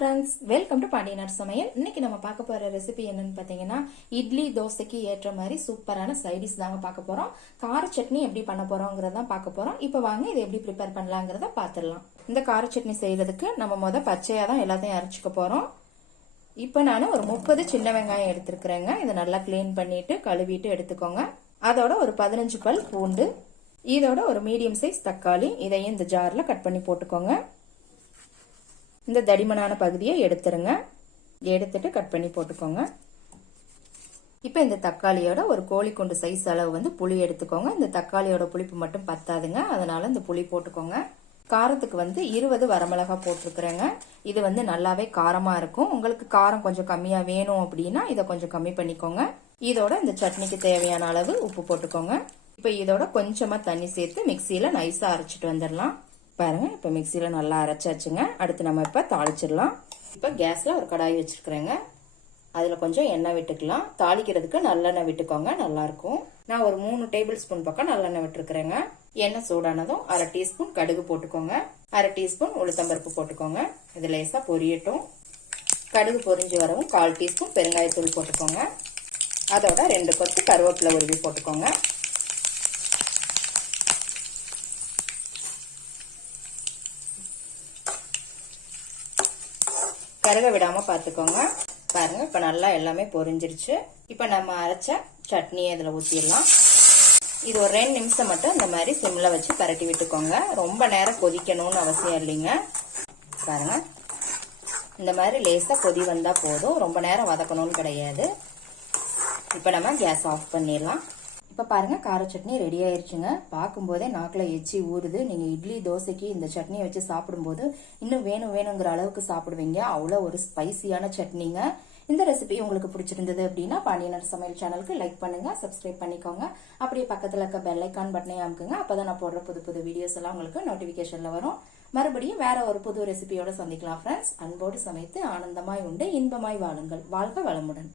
Friends, welcome to Pandiyanar சமையல். இன்னைக்கு நம்ம பார்க்க போற ரெசிபி என்னன்னு பார்த்தீங்கன்னா, இட்லி தோசைக்கு ஏற்ற மாதிரி சூப்பரான சைடிஷ் தாங்க பார்க்க போறோம். கார சட்னி எப்படி பண்ண போறோங்கிறத பார்க்க போறோம். இப்போ வாங்க இதை எப்படி ப்ரிப்பேர் பண்ணலாங்கிறத பார்த்துடலாம். இந்த கார சட்னி செய்யறதுக்கு நம்ம பச்சையா தான் எல்லாத்தையும் அரைச்சிக்க போறோம். இப்போ நான் ஒரு 30 சின்ன வெங்காயம் எடுத்துருக்கிறேங்க. இதை நல்லா கிளீன் பண்ணிட்டு கழுவிட்டு எடுத்துக்கோங்க. அதோட ஒரு 15 பல் பூண்டு, இதோட ஒரு மீடியம் சைஸ் தக்காளி, இதையும் இந்த ஜார்ல கட் பண்ணி போட்டுக்கோங்க. இந்த தடிமனான பகுதியை எடுத்துருங்க. எடுத்துட்டு கட் பண்ணி போட்டுக்கோங்க. இப்போ இந்த தக்காளியோட ஒரு கோழிக்குண்டு சைஸ் அளவு புளி எடுத்துக்கோங்க. இந்த தக்காளியோட புளிப்பு மட்டும் பத்தாதுங்க, அதனால இந்த புளி போட்டுக்கோங்க. காரத்துக்கு 20 வரமிளகா போட்டிருக்கிறேங்க. இது நல்லாவே காரமா இருக்கும். உங்களுக்கு காரம் கொஞ்சம் கம்மியா வேணும் அப்படின்னா இதை கொஞ்சம் கம்மி பண்ணிக்கோங்க. இதோட இந்த சட்னிக்கு தேவையான அளவு உப்பு போட்டுக்கோங்க. இப்போ இதோட கொஞ்சமா தண்ணி சேர்த்து மிக்சியில நைஸா அரைச்சிட்டு வந்துடலாம். பாருங்க, இப்ப மிக்சியில நல்லா அரைச்சாச்சுங்க. அடுத்து நம்ம இப்ப தாளிச்சிடலாம். இப்ப கேஸ்ல ஒரு கடாய் வச்சிருக்கிறேங்க. அதுல கொஞ்சம் எண்ணெய் விட்டுக்கலாம். தாளிக்கிறதுக்கு நல்லெண்ணெய் விட்டுக்கோங்க, நல்லா இருக்கும். நான் ஒரு 3 டேபிள் ஸ்பூன் பக்கம் நல்லெண்ணெய் விட்டுருக்கிறேங்க. எண்ணெய் சூடானதும் 1/2 டீஸ்பூன் கடுகு போட்டுக்கோங்க. 1/2 டீஸ்பூன் உளுத்தம்பருப்பு போட்டுக்கோங்க. இது லேசா பொரியட்டும். கடுகு பொரிஞ்சு வரவும் 1/4 டீஸ்பூன் பெருங்காயத்தூள் போட்டுக்கோங்க. அதோட 2 கொத்து கருவேப்பிலை உருவி போட்டுக்கோங்க. கருக விடாம பாத்துக்கோங்க. பாருங்க, இப்ப நல்லா எல்லாமே பொரிஞ்சிருச்சு. இப்ப நம்ம அரைச்ச சட்னியை இதுல ஊத்திடலாம். இது ஒரு 2 நிமிஷம் மட்டும் இந்த மாதிரி சிம்ல வச்சு பரட்டி விட்டுக்கோங்க. ரொம்ப நேரம் கொதிக்கணும்னு அவசியம் இல்லைங்க. பாருங்க, இந்த மாதிரி லேசா கொதி வந்தா போதும், ரொம்ப நேரம் வதக்கணும்னு கிடையாது. இப்ப நம்ம கேஸ் ஆஃப் பண்ணிடலாம். இப்ப பாருங்க, கார சட்னி ரெடி ஆயிருச்சுங்க. பார்க்கும்போதே நாக்குல எச்சி ஊறுது. நீங்க இட்லி தோசைக்கு இந்த சட்னியை வச்சு சாப்பிடும்போது இன்னும் வேணுங்கிற அளவுக்கு சாப்பிடுவீங்க. அவ்வளவு ஒரு ஸ்பைசியான சட்னிங்க. இந்த ரெசிபி உங்களுக்கு பிடிச்சிருந்தது அப்படின்னா பாண்டியனார் சமையல் சேனலுக்கு லைக் பண்ணுங்க, சப்ஸ்கிரைப் பண்ணிக்கோங்க. அப்படியே பக்கத்துல இருக்க பெல் ஐக்கான் பட்டனை அமுக்குங்க. அப்பதான் நான் போடுற புது வீடியோஸ் எல்லாம் உங்களுக்கு நோட்டிபிகேஷன்ல வரும். மறுபடியும் வேற ஒரு புது ரெசிபியோட சந்திக்கலாம் ஃப்ரெண்ட்ஸ். அன்போடு சமைத்து ஆனந்தமாய் உண்டு இன்பமாய் வாழுங்கள். வாழ்க வளமுடன்.